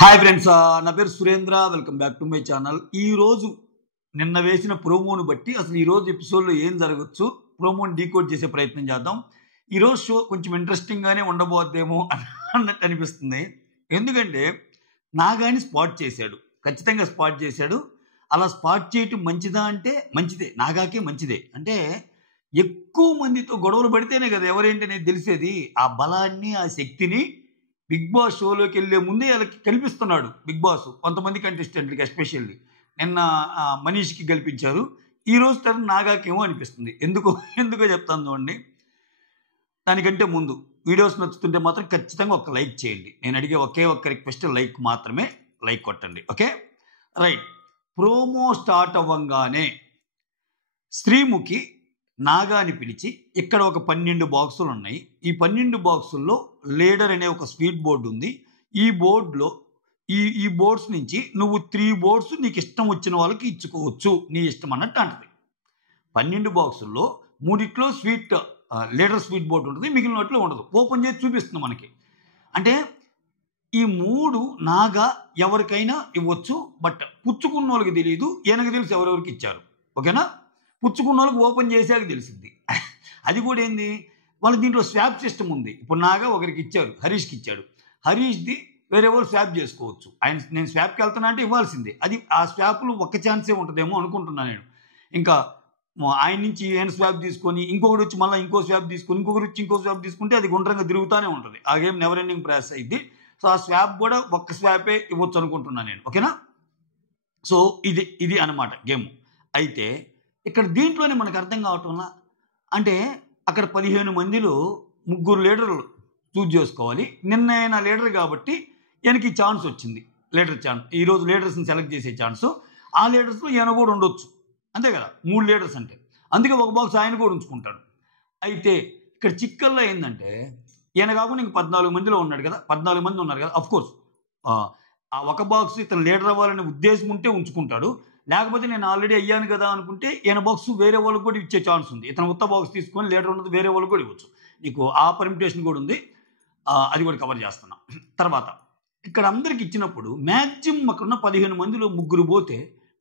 Hi friends, నా పేరు Surendra. Welcome back to my channel. ఈరోజు నిన్న వేసిన ప్రోమోను బట్టి అసలు ఈరోజు ఎపిసోడ్లో ఏం జరగచ్చు, ప్రోమోని డీకోడ్ చేసే ప్రయత్నం చేద్దాం. ఈరోజు షో కొంచెం ఇంట్రెస్టింగ్గానే ఉండబోద్దేమో అన్నట్టు అనిపిస్తుంది. ఎందుకంటే నాగాని స్పాట్ చేశాడు, ఖచ్చితంగా స్పాట్ చేశాడు. అలా స్పాట్ చేయటం మంచిదా అంటే మంచిదే, నాగాకే మంచిదే. అంటే ఎక్కువ మందితో గొడవలు పడితేనే కదా ఎవరేంటి అనేది తెలిసేది. ఆ బలాన్ని, ఆ శక్తిని బిగ్ బాస్ షోలోకి వెళ్ళే ముందే వాళ్ళకి కల్పిస్తున్నాడు బిగ్ బాస్ కొంతమంది కంటెస్టెంట్లకి. ఎస్పెషల్లీ నిన్న మనీష్కి కల్పించారు. ఈరోజు టర్న్ నాగాకేమో అనిపిస్తుంది. ఎందుకో చెప్తాను చూడండి. దానికంటే ముందు వీడియోస్ నచ్చుతుంటే మాత్రం ఖచ్చితంగా ఒక లైక్ చేయండి. నేను అడిగే ఒకే ఒక్క రిక్వెస్ట్, లైక్ మాత్రమే. లైక్ కొట్టండి, ఓకే? రైట్. ప్రోమో స్టార్ట్ అవ్వంగానే శ్రీముఖి నాగాని పిలిచి, ఇక్కడ ఒక 12 బాక్సులు ఉన్నాయి. ఈ 12 బాక్సుల్లో లీడర్ అనే ఒక స్వీట్ బోర్డు ఉంది. ఈ బోర్డులో ఈ బోర్డ్స్ నుంచి నువ్వు 3 బోర్డ్స్ నీకు ఇష్టం వచ్చిన వాళ్ళకి ఇచ్చుకోవచ్చు, నీ ఇష్టం అన్నట్టు అంటది. 12 బాక్సుల్లో 3 స్వీట్ లీడర్ స్వీట్ బోర్డు ఉంటుంది, మిగిలిన వాటిలో ఉండదు. ఓపెన్ చేసి చూపిస్తుంది మనకి. అంటే ఈ 3 నాగా ఎవరికైనా ఇవ్వచ్చు. బట్ పుచ్చుకున్న వాళ్ళకి తెలియదు, ఈయనకు తెలుసు ఎవరెవరికి ఇచ్చారు. ఓకేనా? పుచ్చుకున్న వాళ్ళకి ఓపెన్ చేసాక తెలిసింది. అది కూడా ఏంది, వాళ్ళ దీంట్లో స్వాప్ సిస్టమ్ ఉంది. ఇప్పుడు నాగా ఒకరికి ఇచ్చారు, హరీష్కి ఇచ్చాడు. హరీష్ది వేరే వాళ్ళు స్వాప్ చేసుకోవచ్చు. నేను స్వాప్కి వెళ్తున్నా అంటే ఇవ్వాల్సిందే. అది ఆ స్వాప్లు ఒక్క ఛాన్సే ఉంటుందేమో అనుకుంటున్నాను నేను. ఇంకా ఆయన నుంచి ఆయన స్వాప్ తీసుకొని ఇంకొకటి వచ్చి మళ్ళీ ఇంకో స్వాప్ తీసుకొని ఇంకొకటి వచ్చి ఇంకో స్వాప్ తీసుకుంటే అది గుండ్రంగా తిరుగుతూనే ఉంటుంది. ఆ గేమ్ నెవర్ ఎండింగ్ ప్రాసెస్ అయింది. సో ఆ స్వాప్ కూడా ఒక్క స్వాపే ఇవ్వచ్చు అనుకుంటున్నాను నేను. ఓకేనా? సో ఇది అనమాట గేమ్. అయితే ఇక్కడ దీంట్లోనే మనకు అర్థం కావటంలా, అంటే అక్కడ 15 మందిలో 3 లీడర్లు చూజ్ చేసుకోవాలి. నిన్న ఆయన లీడర్ కాబట్టి ఈయనకి ఛాన్స్ వచ్చింది, లీడర్ ఛాన్స్. ఈరోజు లీడర్స్ని సెలెక్ట్ చేసే ఛాన్స్. ఆ లీడర్స్లో ఈయన కూడా ఉండొచ్చు, అంతే కదా? 3 లీడర్స్ అంటే అందుకే ఒక బాక్స్ ఆయన కూడా ఉంచుకుంటాడు. అయితే ఇక్కడ చిక్కల్లో ఏంటంటే ఈయన కాకుండా ఇంక 14 మందిలో ఉన్నాడు కదా, 14 మంది ఉన్నారు కదా. అఫ్కోర్స్ ఆ ఒక బాక్స్ ఇతను లీడర్ అవ్వాలనే ఉద్దేశం ఉంటే ఉంచుకుంటాడు. లేకపోతే నేను ఆల్రెడీ అయ్యాను కదా అనుకుంటే ఈయన బాక్స్ వేరే వాళ్ళకి కూడా ఇచ్చే ఛాన్స్ ఉంది. ఇతను ఉత్త బాక్స్ తీసుకొని లీడర్ ఉన్నది వేరే వాళ్ళకి కూడా ఇవ్వచ్చు. నీకు ఆ పర్మిటేషన్ కూడా ఉంది. అది కూడా కవర్ చేస్తున్నా. తర్వాత ఇక్కడ అందరికి ఇచ్చినప్పుడు మ్యాక్సిమం అక్కడున్న 15 మందిలో 3 పోతే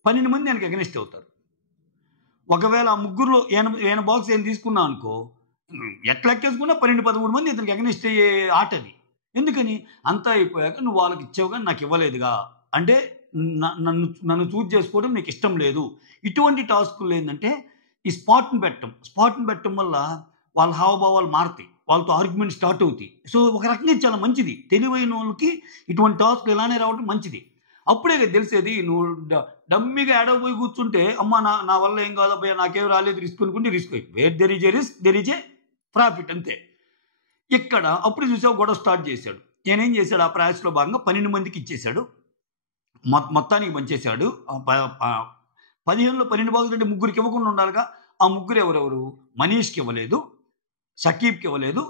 12 మంది ఆయనకి అగెనిస్ట్ అవుతారు. ఒకవేళ ఆ 3లో ఈయన బాక్స్ ఏం తీసుకున్నా అనుకో, ఎట్లా ఎక్కేసుకున్నా 12-13 మంది ఇతనికి అగెనిస్ట్ అయ్యే ఆట అది. ఎందుకని? అంతా అయిపోయాక నువ్వు వాళ్ళకి ఇచ్చావు కానీ నాకు ఇవ్వలేదుగా అంటే నన్ను చూజ్ చేసుకోవడం నీకు ఇష్టం లేదు. ఇటువంటి టాస్కులు ఏంటంటే ఈ స్పాట్ని పెట్టడం వల్ల వాళ్ళ హావభావాలు మారుతాయి, వాళ్ళతో ఆర్గ్యుమెంట్ స్టార్ట్ అవుతాయి. సో ఒక రకంగా చాలా మంచిది. తెలివైన వాళ్ళకి ఇటువంటి టాస్క్లు ఇలానే రావడం మంచిది. అప్పుడే తెలిసేది. నువ్వు డమ్మిగా ఏడవపోయి కూర్చుంటే అమ్మ నా వల్ల ఏం కాదు అబ్బాయి, నాకేం రాలేదు, రిస్క్ అనుకుంటే రిస్క్ అయ్యి where there is a risk there is a profit, అంతే. ఇక్కడ అప్పుడు చూసావు గొడవ స్టార్ట్ చేశాడు. నేనేం చేశాడు, ఆ ప్రాసెస్లో భాగంగా 12 మందికి ఇచ్చేశాడు, మొత్తానికి పంచేశాడు. 15లో 12 బాక్సులు అంటే 3కి ఇవ్వకుండా ఉండాలిగా. ఆ 3 ఎవరెవరు? మనీష్కి ఇవ్వలేదు, షకీబ్కి ఇవ్వలేదు,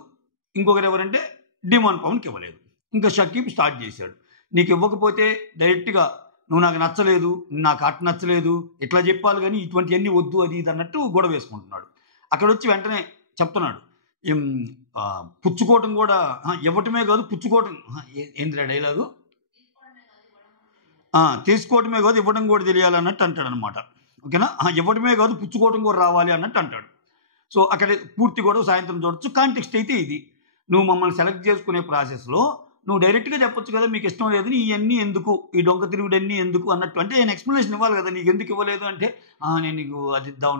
ఇంకొకరు ఎవరంటే డిమాండ్ పవన్కి ఇవ్వలేదు. ఇంకా షకీబ్ స్టార్ట్ చేశాడు. నీకు ఇవ్వకపోతే డైరెక్ట్గా నువ్వు నాకు నచ్చలేదు, నాకు అట్ నచ్చలేదు ఇట్లా చెప్పాలి కానీ ఇటువంటివన్నీ వద్దు అది ఇది అన్నట్టు గొడవ వేసుకుంటున్నాడు. అక్కడ వచ్చి వెంటనే చెప్తున్నాడు, పుచ్చుకోవటం కూడా ఇవ్వటమే కాదు పుచ్చుకోవటం ఏంద్రా డైలాగు, తీసుకోవటమే కాదు ఇవ్వడం కూడా తెలియాలన్నట్టు అంటాడు అనమాట. ఓకేనా? ఇవ్వటమే కాదు పుచ్చుకోవటం కూడా రావాలి అన్నట్టు అంటాడు. సో అక్కడ పూర్తి కూడా సాయంత్రం చూడొచ్చు. కాంటెక్స్ట్ అయితే ఇది. నువ్వు మమ్మల్ని సెలెక్ట్ చేసుకునే ప్రాసెస్లో నువ్వు డైరెక్ట్గా చెప్పొచ్చు కదా, మీకు ఇష్టం లేదని ఇవన్నీ ఎందుకు, ఈ డొంక తిరుగుడన్నీ ఎందుకు అన్నట్టు. అంటే నేను ఎక్స్ప్లెనేషన్ ఇవ్వాలి కదా, నీకు ఎందుకు ఇవ్వలేదు అంటే నేను నీకు అది ఇద్దాం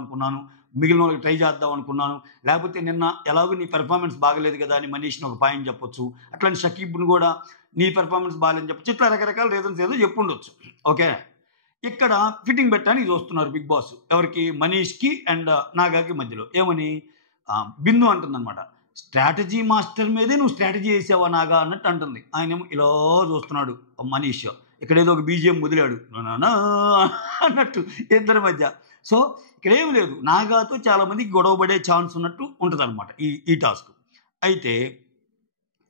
అనుకున్నాను, మిగిలిన వాళ్ళకి ట్రై చేద్దాం అనుకున్నాను, లేకపోతే నిన్న ఎలాగో నీ పెర్ఫార్మెన్స్ బాగలేదు కదా అని మనీష్ని ఒక పాయింట్ చెప్పొచ్చు, అట్లాంటి షకీబ్ని కూడా నీ పెర్ఫార్మెన్స్ బాగాలేదని చెప్పొచ్చు. ఇట్లా రకరకాల రీజన్స్ ఏదో చెప్పుండొచ్చు. ఓకే, ఇక్కడ ఫిట్టింగ్ పెట్టడానికి చూస్తున్నారు బిగ్ బాస్. ఎవరికి? మనీష్కి అండ్ నాగాకి మధ్యలో. ఏమని బిందు అంటుందన్నమాట, స్ట్రాటజీ మాస్టర్ మీదే నువ్వు స్ట్రాటజీ వేసావా నాగా అన్నట్టు అంటుంది. ఆయనేమో ఇలా చూస్తున్నాడు మనీష్. ఇక్కడ ఏదో ఒక బీజిఎం వదిలాడు అన్నట్టు ఇద్దరి మధ్య. సో ఇక్కడ ఏమి లేదు, నాగాతో చాలా మందికి గొడవ పడే ఛాన్స్ ఉన్నట్టు ఉంటుంది అనమాట ఈ టాస్క్. అయితే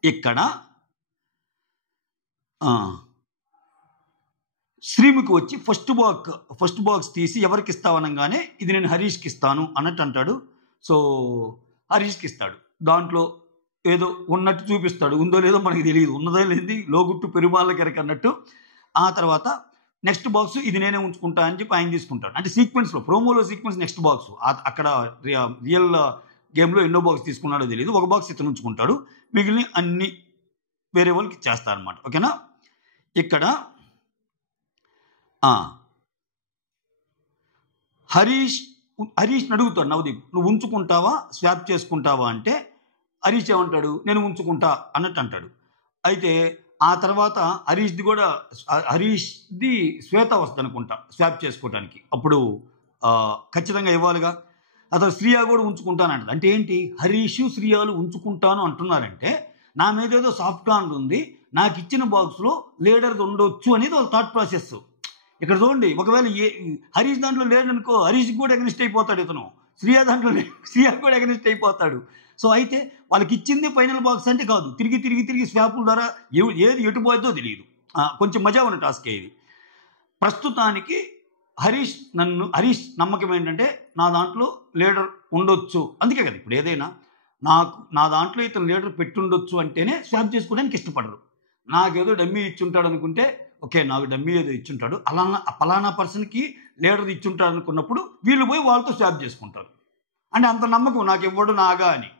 ఇక్కడ శ్రీముఖి వచ్చి ఫస్ట్ బాక్స్ తీసి ఎవరికి ఇస్తావనగానే ఇది నేను హరీష్కి ఇస్తాను అన్నట్టు అంటాడు. సో హరీష్కి ఇస్తాడు. దాంట్లో ఏదో ఉన్నట్టు చూపిస్తాడు. ఉందో లేదో మనకి తెలియదు. ఉన్నదో లేనిది లోగుట్టు పెరుమాళ్ళ కెరక అన్నట్టు. ఆ తర్వాత నెక్స్ట్ బాక్స్ ఇది నేనే ఉంచుకుంటా అని చెప్పి ఆయన తీసుకుంటాడు. అంటే సీక్వెన్స్లో ప్రోమోలో సీక్వెన్స్ నెక్స్ట్ బాక్స్. అక్కడ రియల్ గేమ్లో ఎన్నో బాక్స్ తీసుకున్నాడో తెలియదు. ఒక బాక్స్ ఇతను ఉంచుకుంటాడు, మిగిలిన అన్ని వేరే వాళ్ళకి ఇచ్చేస్తారనమాట. ఓకేనా. ఇక్కడ హరీష్ని అడుగుతాడు నవదీప్, నువ్వు ఉంచుకుంటావా స్వాప్ చేసుకుంటావా అంటే హరీష్ ఏమంటాడు, నేను ఉంచుకుంటా అన్నట్టు అంటాడు. అయితే ఆ తర్వాత హరీష్ది శ్వేత వస్తుంది అనుకుంటా స్వాప్ చేసుకోవడానికి. అప్పుడు ఖచ్చితంగా ఇవ్వాలిగా. అతను శ్రీయా కూడా ఉంచుకుంటానంటది. అంటే ఏంటి, హరీష్ శ్రీయాలు ఉంచుకుంటాను అంటున్నారంటే నా మీద ఏదో సాఫ్ట్ కార్నర్ ఉంది, నాకు ఇచ్చిన బాక్స్లో లీడర్ది ఉండొచ్చు అనేది ఒక థాట్ ప్రాసెస్. ఇక్కడ చూడండి, ఒకవేళ హరీష్ దాంట్లో లేడనుకో హరీష్కి కూడా ఎగనిస్ట్ అయిపోతాడు ఇతను, శ్రీయా దాంట్లో శ్రీయా కూడా ఎగనిస్ట్ అయిపోతాడు. సో అయితే వాళ్ళకి ఇచ్చింది ఫైనల్ బాక్స్ అంటే కాదు, తిరిగి తిరిగి తిరిగి స్వాపుల ద్వారా ఏది ఎటు పోయేదో తెలియదు. కొంచెం మజా ఉన్న టాస్కే ఇది. ప్రస్తుతానికి హరీష్ నమ్మకం ఏంటంటే నా దాంట్లో లీడర్ ఉండొచ్చు. అందుకే కదా ఇప్పుడు ఏదైనా నా దాంట్లో ఇతను లీడర్ పెట్టుండొచ్చు అంటేనే స్వాప్ చేసుకోవడానికి ఇష్టపడరు. నాకేదో డమ్మీ ఇచ్చుంటాడు అనుకుంటే ఓకే, నాకు డమ్మీ ఏదో ఇచ్చుంటాడు, పలానా పర్సన్కి లీడర్ ఇచ్చుంటాడు అనుకున్నప్పుడు వీళ్ళు పోయి వాళ్ళతో స్వాప్ చేసుకుంటారు. అంటే అంత నమ్మకం నాకు ఇవ్వడు నాగా అని,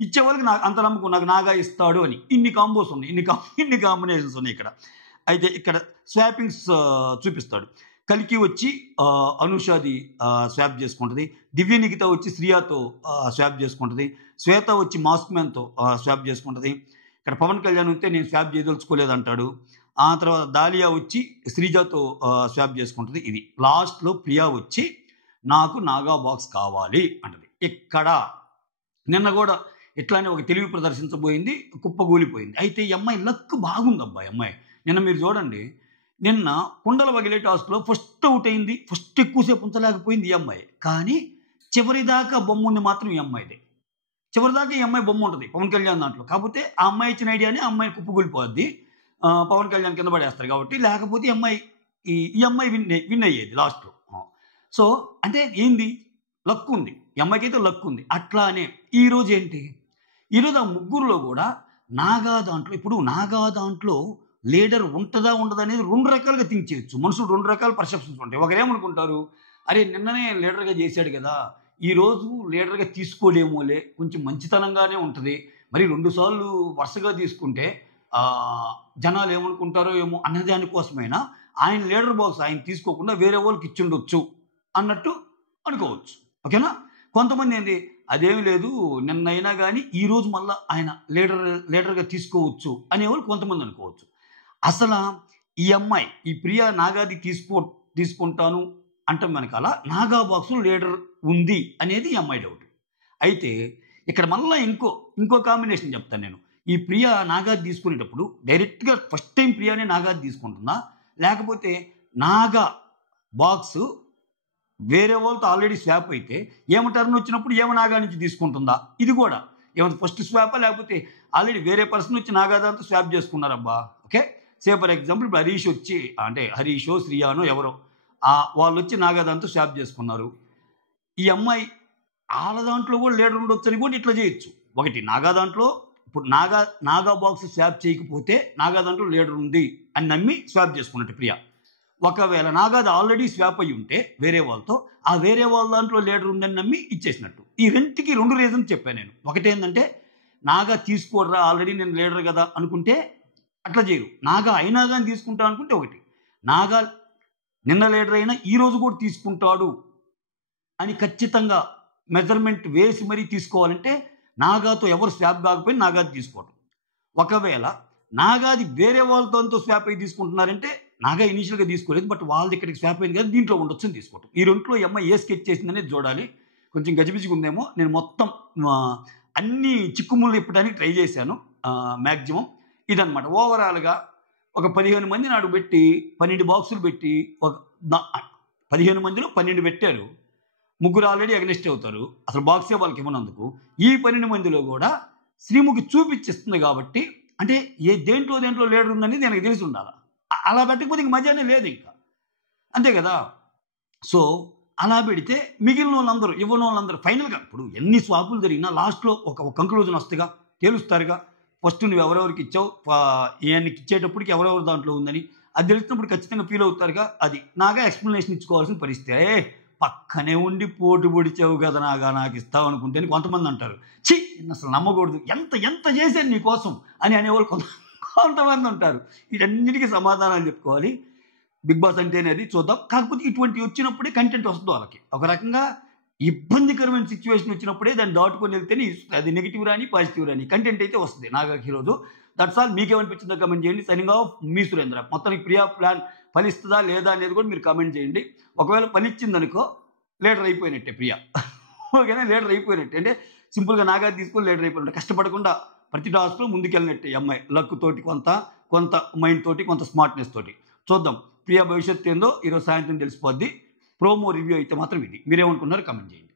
ఇచ్చేవాళ్ళకి నాకు అంత నమ్మకం నాకు నాగా ఇస్తాడు అని. ఇన్ని కాంబోస్ ఉన్నాయి, ఇన్ని కాంబినేషన్స్ ఉన్నాయి ఇక్కడ. అయితే ఇక్కడ స్వాపింగ్స్ చూపిస్తాడు. కలికి వచ్చి అనుషాది స్వాప్ చేసుకుంటుంది, దివ్య నిఖిత వచ్చి శ్రీయాతో స్వాప్ చేసుకుంటుంది, శ్వేత వచ్చి మాస్క్ మ్యాన్తో స్వాప్ చేసుకుంటుంది. ఇక్కడ పవన్ కళ్యాణ్ ఉంటే నేను స్వాప్ చేయదలుచుకోలేదు అంటాడు. ఆ తర్వాత దాలియా వచ్చి శ్రీజాతో స్వాప్ చేసుకుంటుంది. ఇది లాస్ట్లో ప్రియా వచ్చి నాకు నాగా బాక్స్ కావాలి అంటది. ఇక్కడ నిన్న కూడా ఇట్లానే ఒక తెలివి ప్రదర్శించబోయింది, కుప్పగూలిపోయింది. అయితే ఈ అమ్మాయి లక్ బాగుంది అబ్బాయి. అమ్మాయి నిన్న మీరు చూడండి, నిన్న కుండల వగిలే టాస్క్లో ఫస్ట్ అవుట్ అయింది, ఫస్ట్ ఎక్కువసేపు ఉంచలేకపోయింది ఈ అమ్మాయి. కానీ చివరిదాకా బొమ్మ ఉంది మాత్రం ఈ అమ్మాయిదే. చివరిదాకా ఈ అమ్మాయి బొమ్మ ఉంటుంది పవన్ కళ్యాణ్ దాంట్లో. కాకపోతే ఆ అమ్మాయి ఇచ్చిన ఐడియానే ఆ అమ్మాయి కుప్పగూలిపోద్ది, పవన్ కళ్యాణ్ కింద పడేస్తారు కాబట్టి. లేకపోతే ఈ అమ్మాయి విన్ అయ్యేది లాస్ట్లో. సో అంటే ఏంది, లక్ ఉంది ఈ అమ్మాయికి, అయితే లక్ ఉంది. అట్లానే ఈరోజు ఏంటి, ఈరోజు ఆ ముగ్గురులో కూడా నాగా దాంట్లో లీడర్ ఉంటుందా ఉండదా అనేది రెండు రకాలుగా థింక్ చేయొచ్చు. మనుషులు రెండు రకాల పర్సెప్షన్స్ ఉంటాయి. ఒకరేమనుకుంటారు, అరే నిన్ననే లీడర్గా చేశాడు కదా, ఈరోజు లీడర్గా తీసుకోలేమోలే, కొంచెం మంచితనంగానే ఉంటుంది, మరి 2 సార్లు వరుసగా తీసుకుంటే జనాలు ఏమనుకుంటారో ఏమో అన్న దానికోసమైనా ఆయన లీడర్ బాక్స్ ఆయన తీసుకోకుండా వేరే వాళ్ళకి ఇచ్చిండొచ్చు అన్నట్టు అనుకోవచ్చు. ఓకేనా. కొంతమంది ఏంది, అదేమి లేదు నిన్నైనా కానీ ఈరోజు మళ్ళీ ఆయన లీడర్గా తీసుకోవచ్చు అనేవాళ్ళు కొంతమంది అనుకోవచ్చు. అసలు ఈ అమ్మాయి ఈ ప్రియా నాగాది తీసుకుంటాను అంటే వెనకాల నాగా బాక్స్ లీడర్ ఉంది అనేది ఈ అమ్మాయి డౌట్. అయితే ఇక్కడ మళ్ళీ ఇంకో కాంబినేషన్ చెప్తాను నేను. ఈ ప్రియా నాగాది తీసుకునేటప్పుడు డైరెక్ట్గా ఫస్ట్ టైం ప్రియానే నాగాది తీసుకుంటుందా, లేకపోతే నాగా బాక్స్ వేరే వాళ్ళతో ఆల్రెడీ స్వాప్ అయితే ఏమ టర్న్ వచ్చినప్పుడు ఏమ నాగా నుంచి తీసుకుంటుందా, ఇది కూడా ఏమైనా ఫస్ట్ స్వాపా లేకపోతే ఆల్రెడీ వేరే పర్సన్ వచ్చి నాగాదాంతో స్వాప్ చేసుకున్నారబ్బా. ఓకే, సే ఫర్ ఎగ్జాంపుల్ ఇప్పుడు హరీష్ వచ్చి అంటే హరీషో శ్రీయానో ఎవరో వాళ్ళు వచ్చి నాగాదాంతో స్వాప్ చేసుకున్నారు. ఈ అమ్మాయి వాళ్ళ దాంట్లో కూడా లీడర్ ఉండొచ్చు అని కూడా ఇట్లా చేయొచ్చు. ఒకటి నాగా దాంట్లో ఇప్పుడు నాగా బాక్స్ స్వాప్ చేయకపోతే నాగా దాంట్లో లీడర్ ఉంది అని నమ్మి స్వాప్ చేసుకున్నట్టు ప్రియా. ఒకవేళ నాగాది ఆల్రెడీ స్వాప్ అయ్యి ఉంటే వేరే వాళ్ళతో, ఆ వేరే వాళ్ళ దాంట్లో లీడర్ ఉందని నమ్మి ఇచ్చేసినట్టు. ఈ రెండుకి 2 రీజన్స్ చెప్పాను నేను. ఒకటేంటంటే నాగా తీసుకోర్రా ఆల్రెడీ నేను లీడర్ కదా అనుకుంటే అట్లా చేయరు, నాగా అయినా కానీ తీసుకుంటా అనుకుంటే ఒకటి, నాగా నిన్న లీడర్ అయినా ఈరోజు కూడా తీసుకుంటాడు అని ఖచ్చితంగా మెజర్మెంట్ వేసి మరీ తీసుకోవాలంటే నాగాతో ఎవరు స్వాప్ కాకపోయినా నాగాది తీసుకోవటం. ఒకవేళ నాగాది వేరే వాళ్ళతో స్వాప్ అయ్యి తీసుకుంటున్నారంటే నాగా ఇనీషియల్గా తీసుకోలేదు, బట్ వాళ్ళది ఇక్కడికి స్వాప్ అయింది కదా దీంట్లో ఉండొచ్చు అని తీసుకోవటం. ఈ రెంట్లో ఈ అమ్మాయి ఏ స్కెచ్ చేసిందనేది చూడాలి. కొంచెం గజిబిజిగా ఉందేమో. నేను మొత్తం అన్ని చిక్కుముళ్ళు ఇప్పడానికి ట్రై చేశాను మ్యాక్సిమం. ఇదనమాట ఓవరాల్గా. ఒక 15 మంది నాడు పెట్టి 12 బాక్సులు పెట్టి 15 మందిలో 12 పెట్టారు. 3 ఆల్రెడీ అగ్నెస్ట్ అవుతారు, అసలు బాక్సే వాళ్ళకి ఇవ్వనందుకు. ఈ 12 మందిలో కూడా శ్రీముఖి చూపించిస్తుంది కాబట్టి అంటే దేంట్లో లీడర్ ఉందనేది నాకు తెలిసి ఉండాలి. అలా పెట్టకపోతే ఇంక మజానే లేదు ఇంకా, అంతే కదా. సో అలా పెడితే మిగిలిన వాళ్ళందరూ ఇవ్వని వాళ్ళందరూ ఫైనల్గా ఇప్పుడు ఎన్ని స్వాపులు జరిగినా లాస్ట్లో ఒక కంక్లూజన్ వస్తుందిగా, తేలుస్తారుగా. ఫస్ట్ నువ్వు ఎవరెవరికి ఇచ్చావు, ఈయనకి ఇచ్చేటప్పటికి ఎవరెవరు దాంట్లో ఉందని అది తెలిసినప్పుడు ఖచ్చితంగా ఫీల్ అవుతారుగా. అది నాగా ఎక్స్ప్లెనేషన్ ఇచ్చుకోవాల్సిన పరిస్థితి. పక్కనే ఉండి పోటు పొడిచావు కదా నాకు ఇస్తావు అనుకుంటే కొంతమంది అంటారు, ఛీ అసలు నమ్మకూడదు, ఎంత ఎంత చేశాను నీకోసం అని అనేవాళ్ళు కొంతమంది ఉంటారు. వీటన్నిటికీ సమాధానాలు చెప్పుకోవాలి. బిగ్ బాస్ అంటేనే అది. చూద్దాం. కాకపోతే ఇటువంటి వచ్చినప్పుడే కంటెంట్ వస్తుంది వాళ్ళకి. ఒక రకంగా ఇబ్బందికరమైన సిచ్యువేషన్ వచ్చినప్పుడే దాన్ని దాటుకొని వెళ్తేనే అది నెగిటివ్ రాని పాజిటివ్ రాని కంటెంట్ అయితే వస్తుంది నాగాకి ఈరోజు. That's all. మీకేమనిపించిందో కమెంట్ చేయండి. సైనింగ్ ఆఫ్, మీ సురేంద్ర. మొత్తానికి ప్రియా ప్లాన్ ఫలిస్తుందా లేదా అనేది కూడా మీరు కామెంట్ చేయండి. ఒకవేళ ఫలిచ్చిందనుకో లీడర్ అయిపోయినట్టే ప్రియా. ఓకేనా, లీడర్ అయిపోయినట్టే. అంటే సింపుల్గా నాగా తీసుకొని లీడర్ అయిపోయినట్టు, కష్టపడకుండా ప్రతి టాస్క్లో ముందుకెళ్ళినట్టే అమ్మాయి. లక్ తోటి కొంత మైండ్ తోటి, కొంత స్మార్ట్నెస్ తోటి. చూద్దాం ప్రియా భవిష్యత్తు ఏందో ఈరోజు సాయంత్రం తెలిసిపోద్ది. ప్రోమో రివ్యూ అయితే మాత్రం ఇది. మీరేమనుకున్నారో కామెంట్ చేయండి.